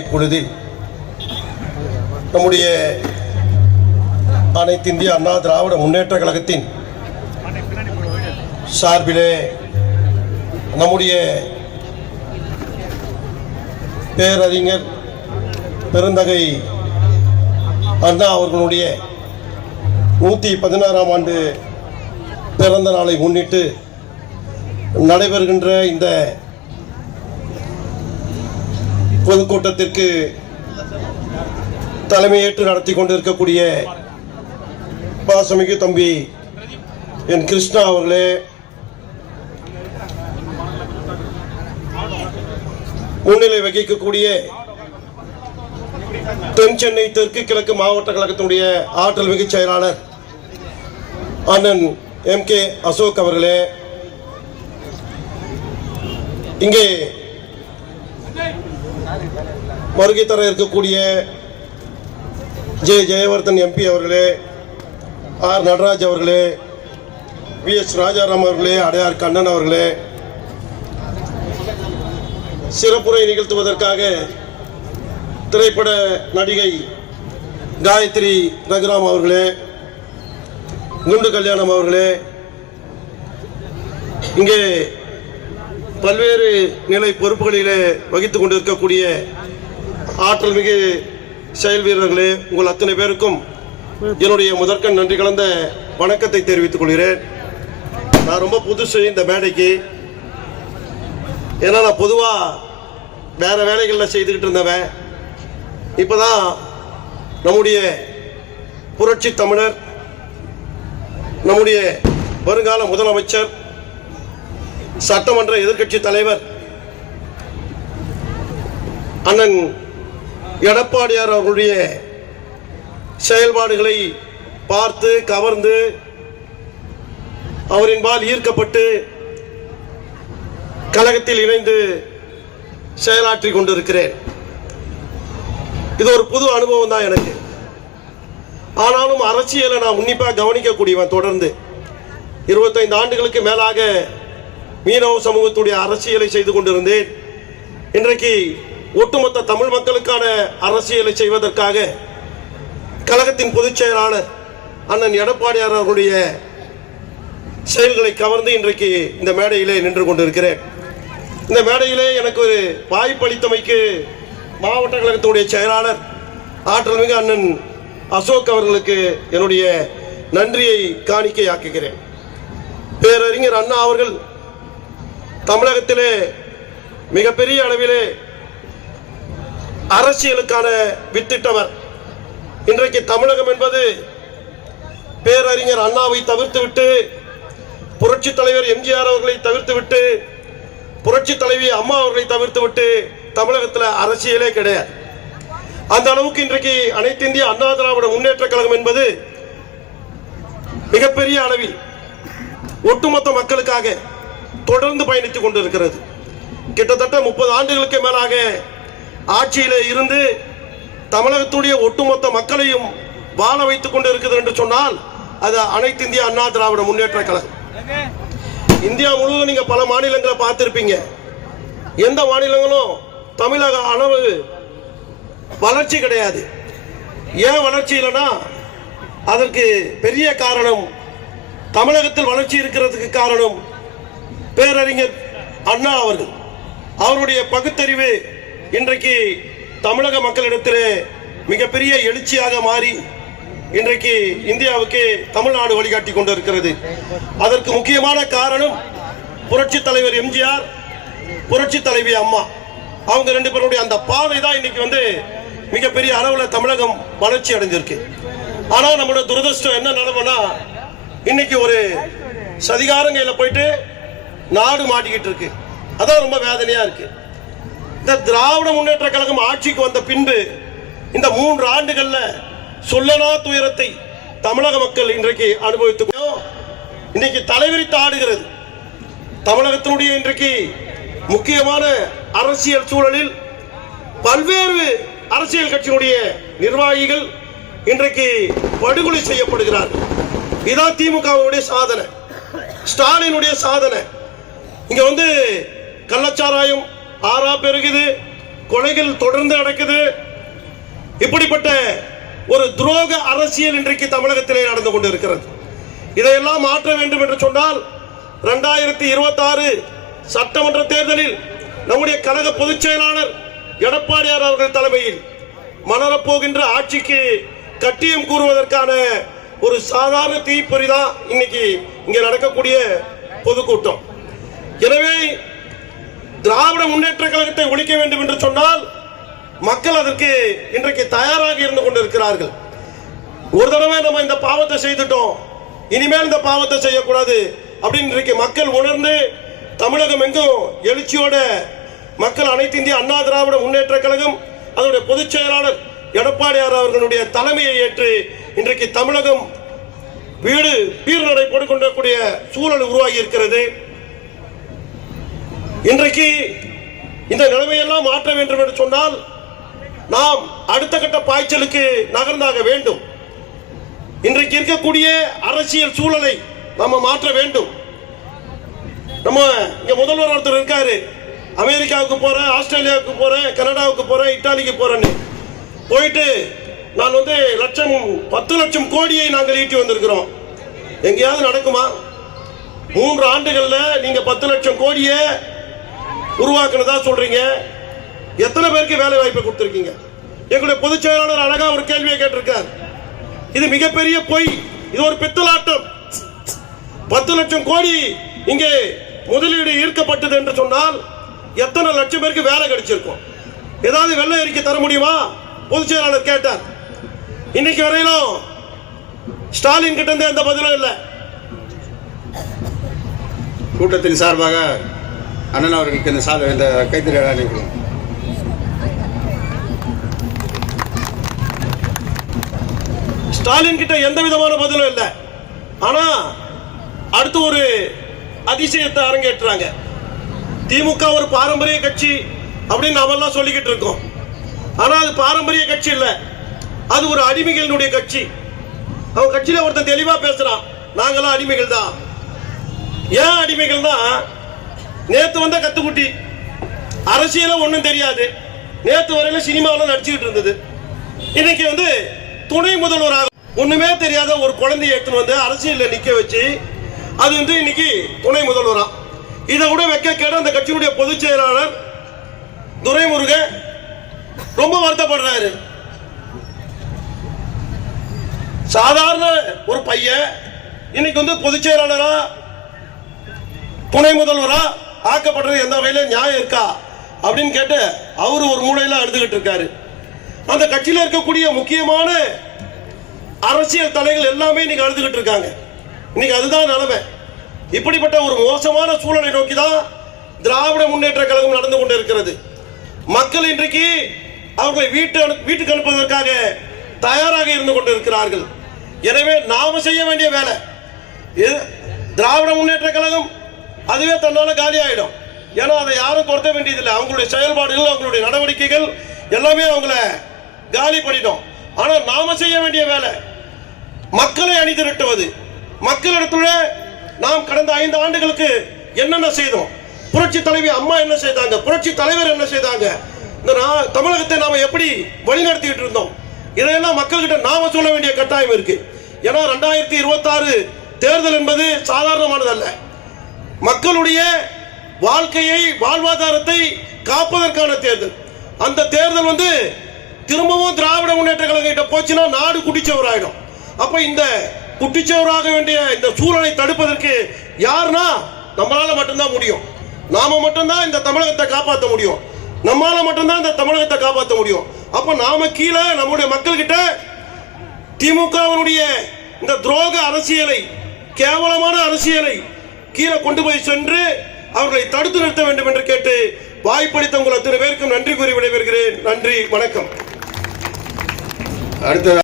இப்பொழுதில் நம்முடைய அனைத்து இந்திய அண்ணா திராவிட முன்னேற்ற கழகத்தின் சார்பிலே நம்முடைய பேரறிஞர் பெருந்தகை அண்ணா அவர்களுடைய 116ஆம் ஆண்டு பிறந்த நாளை முன்னிட்டு நடைபெறுகின்ற இந்த பொதுக்கூட்டத்திற்கு தலைமையேற்று நடத்தி கொண்டிருக்கக்கூடிய பாசமிகு தம்பி என் கிருஷ்ணா அவர்களே, முன்னிலை வகிக்கக்கூடிய தென் சென்னை தெற்கு கிழக்கு மாவட்ட கழகத்தினுடைய ஆற்றல் மிகு செயலாளர் அண்ணன் MK அசோக் அவர்களே, இங்கே வருகை தர இருக்கக்கூடிய ஜெயவர்தன் MP அவர்களே, R நடராஜ் அவர்களே, VS ராஜாராம் அவர்களே, அடையார் கண்ணன் அவர்களே, சிறப்புரை நிகழ்த்துவதற்காக திரைப்பட நடிகை காயத்ரி ரகுராம் அவர்களே, குண்டு கல்யாணம் அவர்களே, இங்கே பல்வேறு நிலை பொறுப்புகளிலே வகித்துக் கொண்டிருக்கக்கூடிய ஆற்றல் மிகு செயல் வீரர்களே, உங்கள் அத்தனை பேருக்கும் என்னுடைய முதற்கண் நன்றி கலந்த வணக்கத்தை தெரிவித்துக் கொள்கிறேன். நான் ரொம்ப புதுசு இந்த மேடைக்கு. ஏன்னா நான் பொதுவாக வேற வேலைகளில் செய்துக்கிட்டு இருந்தவன். இப்போதான் நம்முடைய புரட்சி தமிழர், நம்முடைய வருங்கால முதலமைச்சர், சட்டமன்ற எதிர்க்கட்சி தலைவர் அண்ணன் எடப்பாடியார் அவர்களுடைய செயல்பாடுகளை பார்த்து கவர்ந்து அவரின்பால் ஈர்க்கப்பட்டு கழகத்தில் இணைந்து செயலாற்றி கொண்டிருக்கிறேன். இது ஒரு புது அனுபவம் தான் எனக்கு. ஆனாலும் அரசியலை நான் உன்னிப்பாக கவனிக்கக்கூடியவன். தொடர்ந்து 25 ஆண்டுகளுக்கு மேலாக மீனவ சமூகத்துடைய அரசியலை செய்து கொண்டிருந்தேன். இன்றைக்கு ஒட்டுமொத்த தமிழ் மக்களுக்கான அரசியலை செய்வதற்காக கழகத்தின் பொதுச் செயலாளர் அண்ணன் எடப்பாடியார் அவர்களுடைய செயல்களை கவர்ந்து இன்றைக்கு இந்த மேடையிலே நின்று கொண்டிருக்கிறேன். இந்த மேடையிலே எனக்கு ஒரு வாய்ப்பளித்தமைக்கு மாவட்ட கழகத்துடைய செயலாளர் ஆற்றல் மிகு அண்ணன் அசோக் அவர்களுக்கு என்னுடைய நன்றியை காணிக்கையாக்குகிறேன். பேரறிஞர் அண்ணா அவர்கள் தமிழகத்திலே மிகப்பெரிய அளவிலே அரசியலுக்கான வித்திட்டவர். இன்றைக்கு தமிழகம் என்பது பேரறிஞர் அண்ணாவை தவிர்த்துவிட்டு, புரட்சி தலைவர் MGR அவர்களை தவிர்த்துவிட்டு, புரட்சி தலைவி அம்மா அவர்களை தவிர்த்துவிட்டு தமிழகத்தில் அரசியலே கிடையாது. அந்த அளவுக்கு இன்றைக்கு அனைத்து இந்திய அண்ணா திராவிட முன்னேற்ற கழகம் என்பது மிகப்பெரிய அளவில் ஒட்டுமொத்த மக்களுக்காக தொடர்ந்து பயணித்துக் கொண்டிருக்கிறது. கிட்டத்தட்ட 30 ஆண்டுகளுக்கு மேலாக ஆட்சியிலே இருந்து தமிழகத்துடைய ஒட்டுமொத்த மக்களையும் வாழ வைத்துக் கொண்டு இருக்கிறது என்று சொன்னால் அது அனைத்து இந்திய அண்ணா திராவிட முன்னேற்ற கழகம். இந்தியா முழுவதும் நீங்க பல மாநிலங்களை பார்த்திருப்பீங்க. எந்த மாநிலங்களும் தமிழக அளவு வளர்ச்சி கிடையாது. ஏன் வளர்ச்சி இல்லைன்னா அதற்கு பெரிய காரணம், தமிழகத்தில் வளர்ச்சி இருக்கிறதுக்கு காரணம் பேரறிஞர் அண்ணா அவர்கள். அவருடைய பகுத்தறிவு இன்றைக்கு தமிழக மக்களிடத்திலே மிகப்பெரிய எழுச்சியாக மாறி இன்றைக்கு இந்தியாவுக்கு தமிழ்நாடு வழிகாட்டி கொண்டிருக்கிறது. அதற்கு முக்கியமான காரணம் புரட்சி தலைவர் MGR, புரட்சி தலைவி அம்மா. அவங்க 2 பேருடைய அந்த பாதை தான் இன்னைக்கு மிகப்பெரிய அளவில் தமிழகம் வளர்ச்சி அடைஞ்சிருக்கு. ஆனால் நம்மளோட துரதிருஷ்டம் என்ன நிலைமைனா, இன்னைக்கு ஒரு சதிகாரங்கையில் போயிட்டு நாடு மாட்டிக்கிட்டு இருக்கு. அதான் ரொம்ப வேதனையா இருக்கு. இந்த திராவிட முன்னேற்ற கழகம் ஆட்சிக்கு வந்த பின்பு இந்த 3 ஆண்டுகள்ல சொல்லனா துயரத்தை தமிழக மக்கள் இன்றைக்கு அனுபவித்து இன்னைக்கு தலைவிரித்து ஆடுகிறது. தமிழகத்தினுடைய இன்றைக்கு முக்கியமான அரசியல் சூழலில் பல்வேறு அரசியல் கட்சியினுடைய நிர்வாகிகள் இன்றைக்கு படுகொலை செய்யப்படுகிறார்கள். இதான் திமுகவுடைய சாதனை, ஸ்டாலினுடைய சாதனை. இங்க கள்ளச்சாராயம் ஆறா பெருகுது, கொலைகள் தொடர்ந்து நடக்குது. இப்படிப்பட்ட ஒரு துரோக அரசியல் இன்றைக்கு தமிழகத்திலே நடந்து கொண்டிருக்கிறது. இதையெல்லாம் மாற்ற வேண்டும் என்று சொன்னால் 2026 சட்டமன்ற தேர்தலில் நம்முடைய கழக பொதுச் செயலாளர் எடப்பாடியார் அவர்கள் தலைமையில் மலரப்போகின்ற ஆட்சிக்கு கட்டியம் கூறுவதற்கான ஒரு சாதாரண தீப்பொறி தான் இன்னைக்கு இங்க நடக்கக்கூடிய பொதுக்கூட்டம். எனவே திராவிட முன்னேற்ற கழகத்தை ஒழிக்க வேண்டும் என்று சொன்னால் மக்கள் அதற்கு இன்றைக்கு தயாராக இருந்து கொண்டிருக்கிறார்கள். ஒரு தடவை நம்ம இந்த பாவத்தை செய்துட்டோம், இனிமேல் இந்த பாவத்தை செய்யக்கூடாது அப்படின்னு இன்றைக்கு மக்கள் உணர்ந்து தமிழகம் எங்கும் எழுச்சியோட மக்கள் அனைத்து இந்திய அண்ணா திராவிட முன்னேற்ற கழகம் அதனுடைய பொதுச் செயலாளர் எடப்பாடியார் அவர்களுடைய தலைமையை ஏற்று இன்றைக்கு தமிழகம் வீறு நடை போட்டுக்கொண்டிருக்கூடிய சூழல் உருவாகி இருக்கிறது. இன்றைக்கு இந்த நிலைமையெல்லாம் மாற்ற வேண்டும் என்று சொன்னால் நாம் அடுத்த கட்ட பாய்ச்சலுக்கு நகர்ந்தாக வேண்டும். இன்றைக்கு இருக்கக்கூடிய அரசியல் சூழலை நம்ம மாற்ற வேண்டும். நம்ம இங்க முதல்வர் ஒருத்தர் இருக்காரு, அமெரிக்காவுக்கு போறேன், ஆஸ்திரேலியாவுக்கு போறேன், கனடாவுக்கு போறேன், இத்தாலிக்கு போறேன்னு போயிட்டு நான் 10 லட்சம் கோடியை நாங்கள் ஈட்டி வந்திருக்கிறோம். எங்கேயாவது நடக்குமா? 3 ஆண்டுகள்ல நீங்க 10 லட்சம் கோடியை உருவாக்குனதா சொல்றீங்க. எத்தனை பேருக்கு வேலை வாய்ப்பை கொடுத்திருக்கீங்க? எங்களுடைய பொதுச் செயலாளர் அழகா ஒரு கேள்வியை கேட்டிருக்கார். இது மிகப்பெரிய பொய், இது ஒரு பித்தலாட்டம். 10 லட்சம் கோடி இங்கே முதலீடு ஈர்க்கப்பட்டது என்று சொன்னால் எத்தனை லட்சம் பேருக்கு வேலை கிடைச்சிருக்கும்? ஏதாவது வெள்ளை அறிக்கை தர முடியுமா? பொதுச் செயலாளர் கேட்டார். இன்னைக்கு வரையிலும் ஸ்டாலின் கிட்ட இருந்து எந்த பதிலும் இல்லை. கூட்டத்தின் சார்பாக அண்ணன் அவர்களுக்கு இந்த கைத்தறி அழைக்கிறோம். ஸ்டாலின் கிட்ட எந்த விதமான பதிலும் இல்லை. ஆனா அடுத்து ஒரு அதிசயத்தை அரங்கேற்றாங்க. திமுக ஒரு பாரம்பரிய கட்சி அப்படின்னு நாம எல்லாம் சொல்லிக்கிட்டு இருக்கோம். ஆனா அது பாரம்பரிய கட்சி இல்ல, அது ஒரு அடிமைகளுடைய கட்சி. அவன் கட்சியில ஒருத்தன் தெளிவா பேசுறான், நாங்கெல்லாம் அடிமைகள் தான். ஏன் அடிமைகள் தான்? நேத்து வந்த கத்துக்குட்டி, அரசியல ஒண்ணும் தெரியாது, நேத்து வரையில சினிமாவில் நடிச்சுக்கிட்டு இருந்தது. இன்னைக்கு துணை முதல்வராக ஒண்ணுமே தெரியாத ஒரு குழந்தையை எடுத்துன்னு வந்து அரசியல்ல நிக்க வச்சு அது இன்னைக்கு துணை முதல்வரா. இதை கூட வைக்க கேட்ட அந்த கட்சியினுடைய பொதுச் செயலாளர் துரைமுருகன் ரொம்ப வருத்தப்படுறாரு. சாதாரண ஒரு பையன் இன்னைக்கு பொதுச் செயலாளரா துணை முதல்வரா ஆக்கப்படுறது எந்த வகையில நியாயம் இருக்கா அப்படின்னு கேட்டு அவரு ஒரு மூலையில அழுதுகிட்டு இருக்காரு. அந்த கட்சியில இருக்கக்கூடிய முக்கியமான அரசியல் தலைகள் எல்லாமே இன்னைக்கு அழுதுகிட்டு இருக்காங்க. இன்னைக்கு அதுதான் நிலைமை. இப்படிப்பட்ட ஒரு மோசமான சூழலை நோக்கி தான் திராவிட முன்னேற்ற கழகம் நடந்து கொண்டிருக்கிறது. மக்கள் இன்றைக்கு அவர்களை வீட்டுக்கு அனுப்புவதற்காக தயாராக இருந்து கொண்டிருக்கிறார்கள். எனவே நாம செய்ய வேண்டிய வேலை, திராவிட முன்னேற்ற கழகம் அதுவே தன்னால காலி ஆயிடும். ஏன்னா அதை யாரும் துரத்த வேண்டியதில்லை. அவங்களுடைய செயல்பாடுகள், அவங்களுடைய நடவடிக்கைகள் எல்லாமே அவங்கள காலி பண்ணிடும். ஆனா நாம செய்ய வேண்டிய வேலை மக்களை அணி திரட்டுவது. மக்களிடத்துல நாம் கடந்த 5 ஆண்டுகளுக்கு என்னென்ன செய்தோம், புரட்சி தலைவி அம்மா என்ன செய்தாங்க, புரட்சி தலைவர் என்ன செய்தாங்க, இந்த தமிழகத்தை நாம எப்படி வழிநடத்திட்டு இருந்தோம், இதையெல்லாம் மக்கள்கிட்ட நாம சொல்ல வேண்டிய கட்டாயம் இருக்கு. ஏன்னா 2026 தேர்தல் என்பது சாதாரணமானதல்ல. மக்களுடைய வாழ்க்கையை, வாழ்வாதாரத்தை காப்பதற்கான தேர்தல். அந்த தேர்தல் திரும்பவும் திராவிட முன்னேற்ற கழகம் கிட்ட போச்சுன்னா நாடு குட்டிச்சவராயிடும். அப்ப இந்த குட்டிச்சவராக வேண்டிய இந்த சூழலை தடுப்பதற்கு யாருன்னா நம்மளால மட்டும்தான் முடியும். நாம மட்டும்தான் இந்த தமிழகத்தை காப்பாற்ற முடியும். நம்மால மட்டும்தான் இந்த தமிழகத்தை காப்பாற்ற முடியும். அப்ப நாம கீழே நம்முடைய மக்கள் கிட்ட திமுகவினுடைய இந்த துரோக அரசியலை, கேவலமான அரசியலை கீழே கொண்டு போய் சென்று அவர்களை தடுத்து நிறுத்த வேண்டும் என்று கேட்டு வாய்ப்பளித்த உங்கள் அத்தனை பேருக்கும் நன்றி கூறி விடைபெறுகிறேன். நன்றி, வணக்கம். அடுத்த